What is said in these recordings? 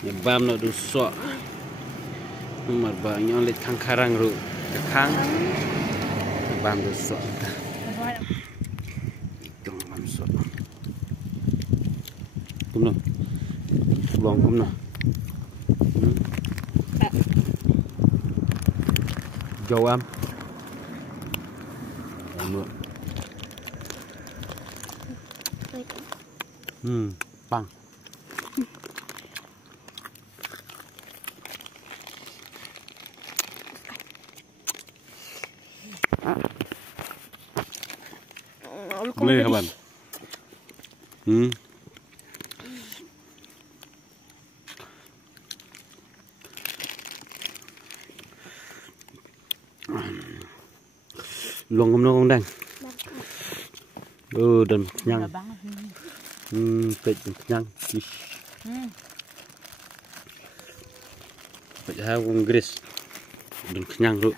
Nyebam nak dusok. Nomor banyak lihat kang karang ru. Kang. Nyebam dusok. Itu mamsok. Kumno. Bong kumno. Jauh am. Pang. Boleh kawan. Luang kumno kong dang. Dan kenyang. Pet kenyang. Pet hawung gris. Dan kenyang lu.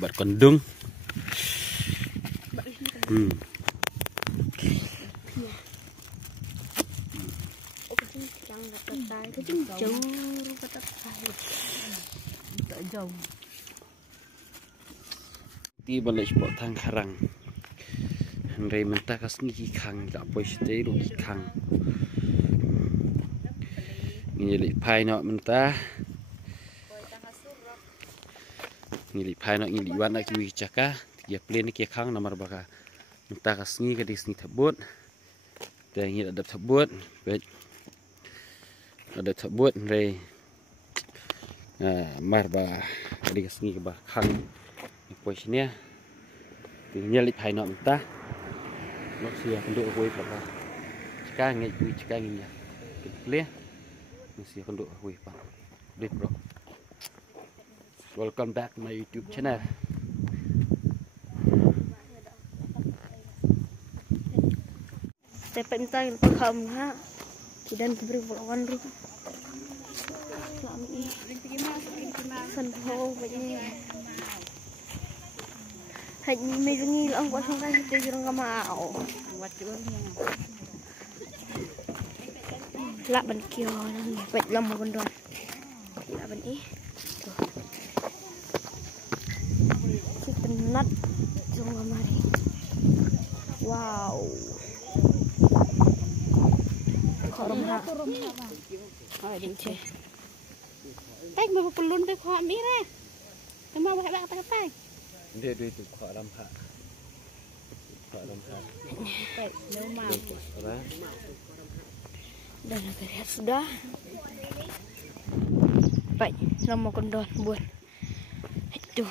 Berkondung. Di balik spot tang karang. Henry mentah kasih kikang tak boleh stay lu kikang. Ngilik pai nak mentah. Ngilik pai nak ngilik wan nak kiwi caka. Tiga plane ni kikang nomor baka. Mentah kasih ke di sini terbut. Dan ngilik ada terbut. Ada terbut Henry. Marba di kasih ke bakang. Posisinya tinggal di pai nak mentah. Nak siap untuk aku apa? Sekarang ni kui sekarang ni ya. Boleh? Masih untuk aku apa? Boleh bro. Welcome back to my YouTube channel. Saya minta yang pakam ha. Dan beri pelawan ru. Lami. Senho begini. Hanya merengi lang buat sangkai kita jurang kamau. Buat jurang yang. Lak ban kio ni, pet lama gondon. Lak ban ni. Kita nat jurang kamari. Wow. Korom ha. Oh, dince. Tak mau pelunไปขอมีเลยทำไมบ่ให้บักตะไคร้ Dia itu kok rampak. Kok rampak. Baik, normal. Sudah. Dan akhirnya sudah. Baik, lama kendor buat. Itu.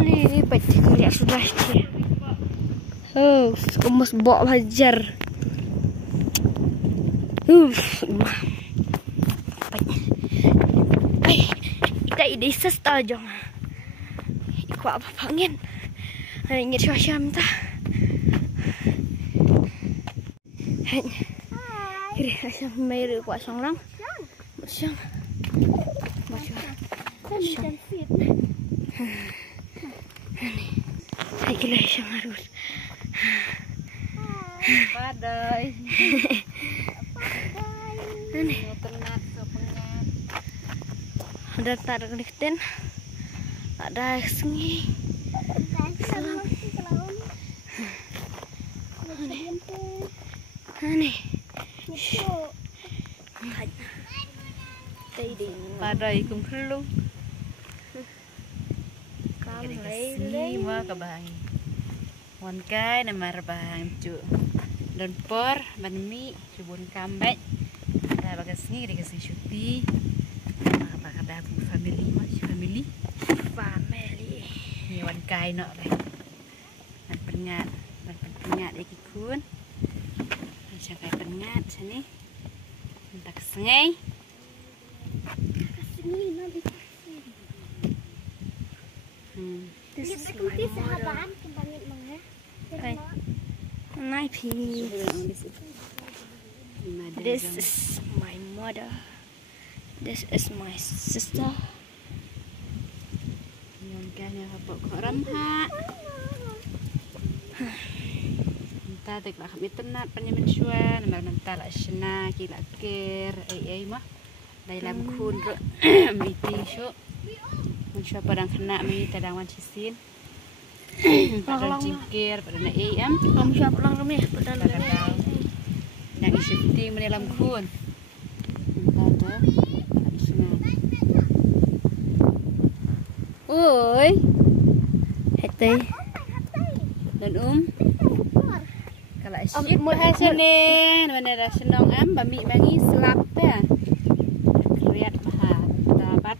Ini baik lihat sudah sih. Oh, kemas bawa hajar. Ide sesta jong. Iku apa pangen. Hanya syam ta. Kiri syam mai ru kwa song lang. Syam. Syam. Hai kira syam harus. Padai. Ini. Ada tarik liftin, ada sungai. Ini. Padai cùng khulung. Cam lấy mà cả bang. Wan cái này mà bang cu. Don por, ban mi, cubun kambek. Ada bagas ni dikasih syuti. Family. Ni wan kai nak be. Wan pengat iki kun. Macam kai pengat sini. Entah ke sungai. Nanti. This is sahabat kembali mana? This is my mother. This is my sister. Yon kanya hapok koram ha. Entah tek lah kami tenat panjaman syuan, nampak mentah lah sena kila ker, mah. Dalam kun ro, miti syuk. Mensyua padang kena mi tadang wan cisin. Padang jingkir, padang am. Kamu siapa lang kami? Padang Padang yang shifting menelam kun. Entah tu, sena. Oi, Hete. dan kalau shit hasil ni, mana dah senang bami bangi selap dah. Lihat bah, dapat.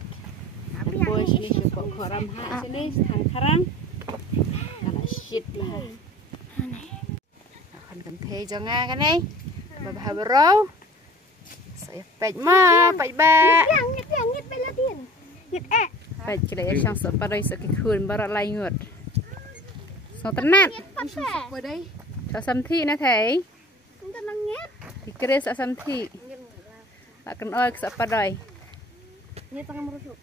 Bos ni cukup koram ha sini, hang karang. Kalau shit lah. Akan kentei jangan kan ni. Babah berau. Saya pej ma, pej ba. Ngit belatin. Ngit Pej kira ya chance pada isak kun barat lain ngut. So tenat. Apa dai? Sa samthi na thei. Kita nangit. Dikira sa samthi. Akan oi sa padai. Ngit tengah merusuk.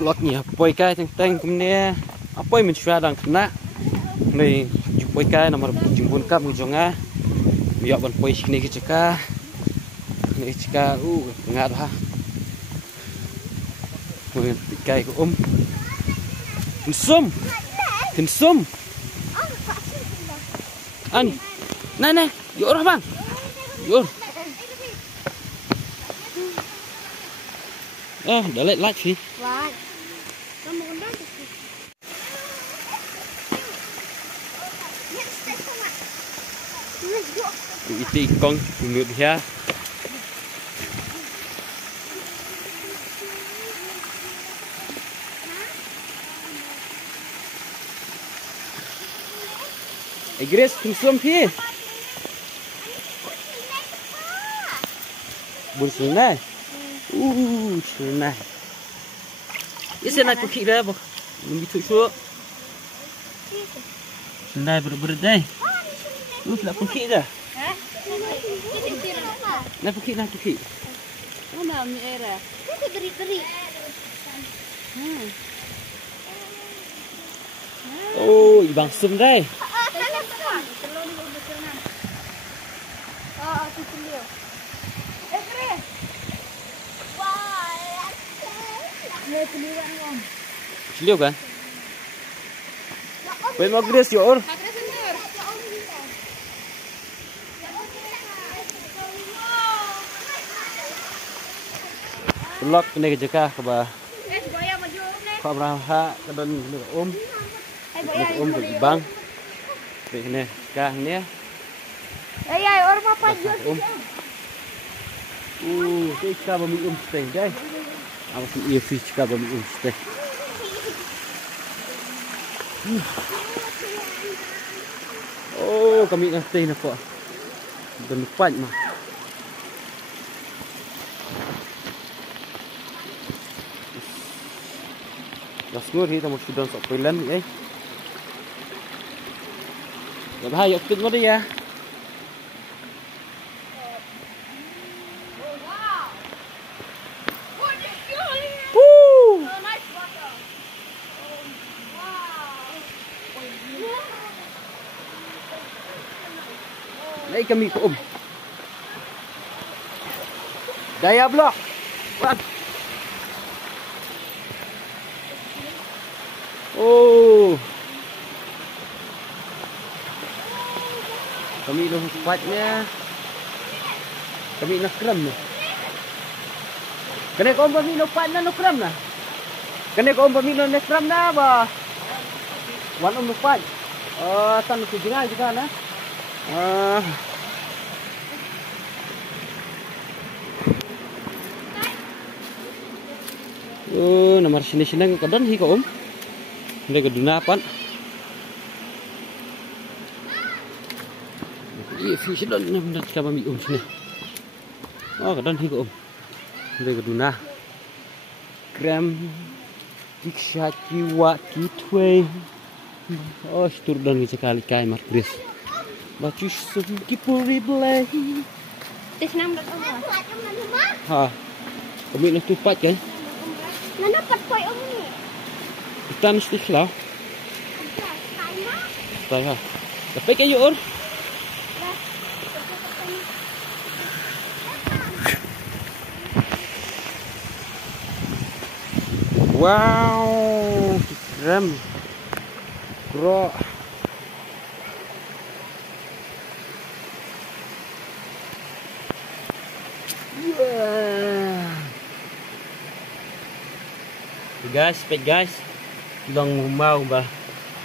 Lotnya poi kai teng kumne apoi min syua dang kena ni poi kai nomor jimbun kap mujonga biak ban poi sini ke ceka ni ceka ngat ha mungkin kai ko tinsum ani nah yo orang bang yo dah light sih. Wah. Kamu undang tu. Iti ikong menurut dia. Grace tinsum pi. Bunsunai. Senang. Ini senang tukik dah, boh. Lebih tu syuk. Senang berat-berat dah. Nak tukik dah. Nak tukik. Mana mi era? Kita beri. Oh, ibang sum dah. Ciliu kan? Wei mau Grace yor. Blok ini ke jeka ke bah. Kau berapa kadang ni ke bang. Begini kah ni? Orang apa je? Kita bami steng deh. Awas ni fish ka bami steng. Oh, kami nak stay na po. Dan lupa mah. Gasngur kita mau sudah sok pelan eh. Ya bahaya ikut mo dia. Naik kami ke Daya blok. Oh. Kami dah sepatnya. Kami nak kram ni. Kena kau bami nak pat nak kram lah. Kena kau bami nak kram dah bah. Wan nak pat. Tan tu jangan juga na. Nomor sini kadang hi ko Hindi ka dunapan. Iya fish don na ka bami sini. Kadang hi ko Hindi ka duna. Kram diksha kiwa kitwe. Stur don ni sekali kai Markris. Baju suki puri belai. Tes nam dak ông. Ha. Kami nak tupat kan? Nó dapat koi ông ni. Kita mesti kelau. Tak ha. Tapi kayu or. Wow, keren. Bro. Guys, pet guys. Long mau ba.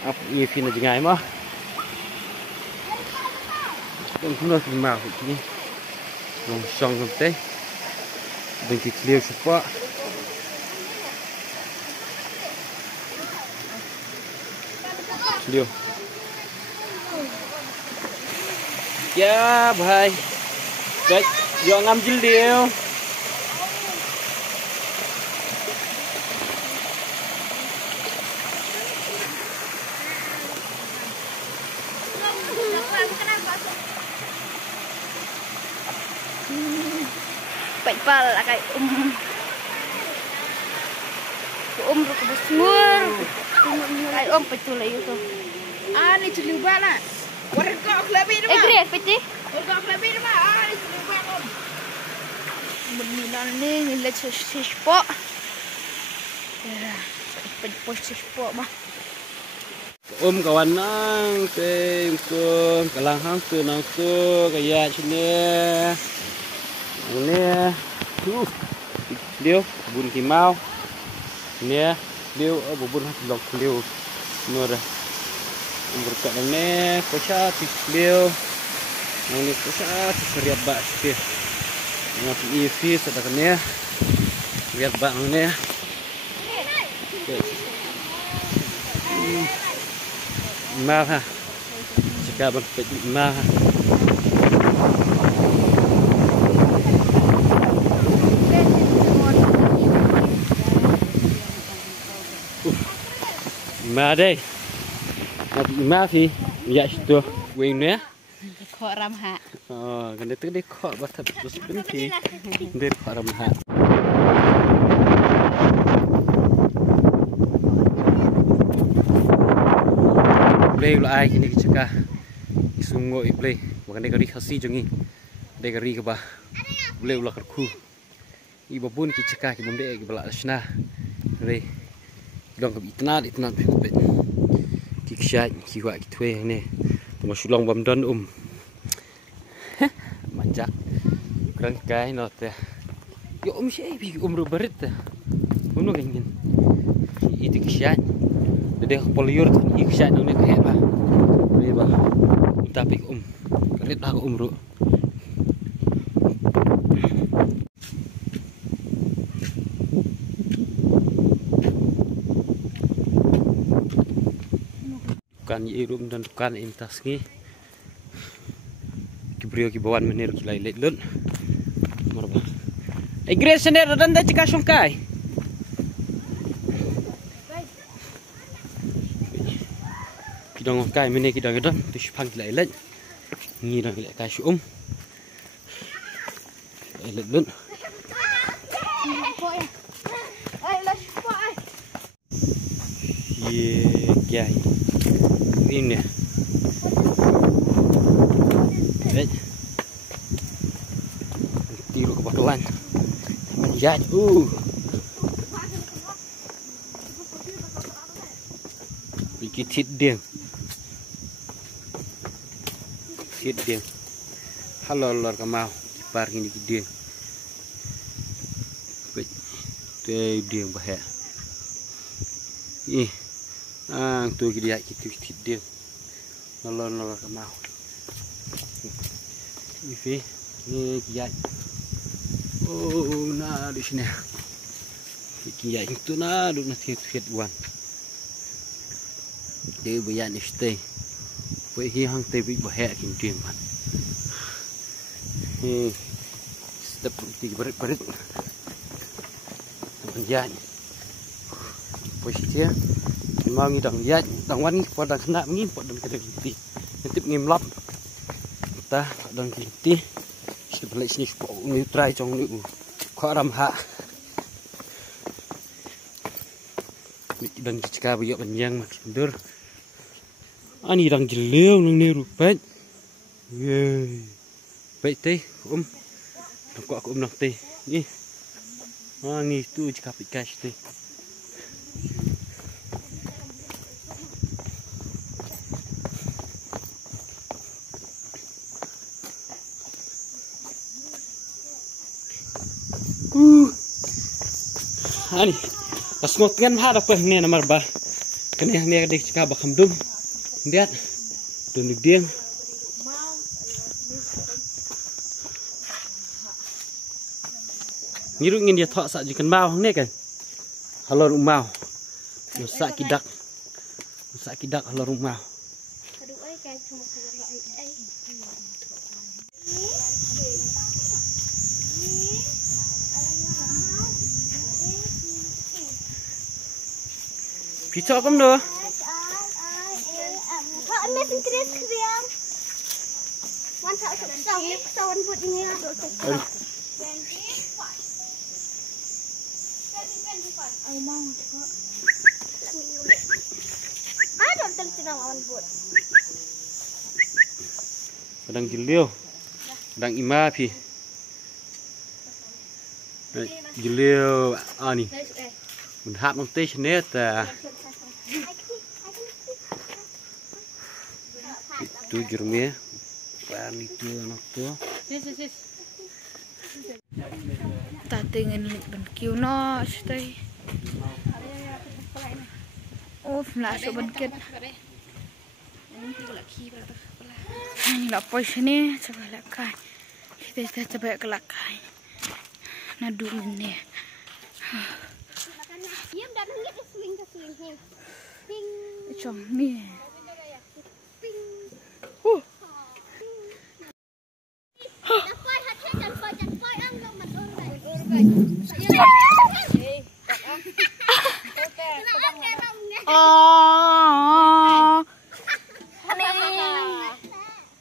Apa EV na jengai mah. Long kuno mau ni. Long song sampai. Bagi clear cepat. Clear. Ya, bhai. Guys, yo ngambil dia. Baik pal kayak ru ke besmur. Kayak betul lah itu. Ni celuba lah. Warga klebi ni. Gres peti. Warga klebi ni mah. Ni celuba om. Benilan ni ngilat sespok. Ya, pos sespok mah. Kawan nang tem tu kalang hang tu nang tu kaya sini. Ini dia bun kimau. Ini dia bubun lok dia. Nora. Umur kat ni posat dia. Ini posat seriap bak sikit. Nak EV sedang ni. Lihat bak ni. Mal ha. Cakap berpet mal ha. Mal đây. Mal thì dạ tu quên nữa. Kok ramha. Oh, kan itu dia kok batat terus berhenti. Dia kok ramah. Play lo ai kini kecakah isungo i play makanya kari khasi jongi de kari ke ba play ulah kerku i babun kecakah ki bombe ki bala asna re dong ke itna bet ki kshat ki wa ki twe ne tuma sulong bam don manjak kerang kai no te yo si bi ru berit te uno gengin itu kshat de poliur i kshat no ne ke ba re ba tapi kalit dah ru kan irum dan kan intas ni kibrio kibawan menir kilai letlun marba Gres sender dan dah cakap sungkai kidang kai menir kidang dan tu sipang kilai let ni dah kilai kai letlun ye kiai ini tiru ke bakalan manjat bikin tit dia halo lor kamau par ini dia dia bahaya tu dia tit dia nolol kamau ini ni kiai na di sini kiai itu na du na tiet wan dia bayan stay với hi hang tây bị bahaya kim tiêm man step ti berit panjang posisi mau ngidang ya dang wan pada kena ngin pada kita nanti ngim lap ta dang ti sebelai sini spok ni try trong ni kho ram ha dang cika biyo panjang mak mundur ani dang jeleu nang ni rupet ye baik teh kok aku nak teh ni ni tu cika pikas teh ani pas ngotian ha apa ni nomor bah kene ni dik cika bakam dum lihat tunduk dieng ngiru ngin dia thok sak jikan mau ni kan halor mau sak kidak halor mau Pizza kamu doh? Kak, ambil sendiri kriam. Mantap sekali. Kawan buat ini ada. Ayam kak. Ada tentang awan buat. Kadang jilio, kadang ima pi. Jilio ani. Menghap nanti sini ta. Itu jerumnya, pan itu anak tuh. Tatingin ban kiu no stay. Oh, flash ban kit. Nggak poi sini coba lakai. Kita coba ke lakai. Nadu ini. Diam dan ngit swing ke swing. Ping. Chong ni. Oh,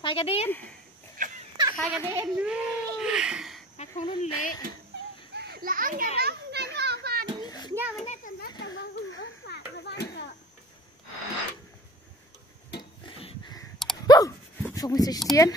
thay cái điên, không nên lệ. Là anh nhà nó ngay nó vào đi, nhà mình đây tận đất tận bằng hùng ớt phạt rồi bao giờ. Không biết xuyên.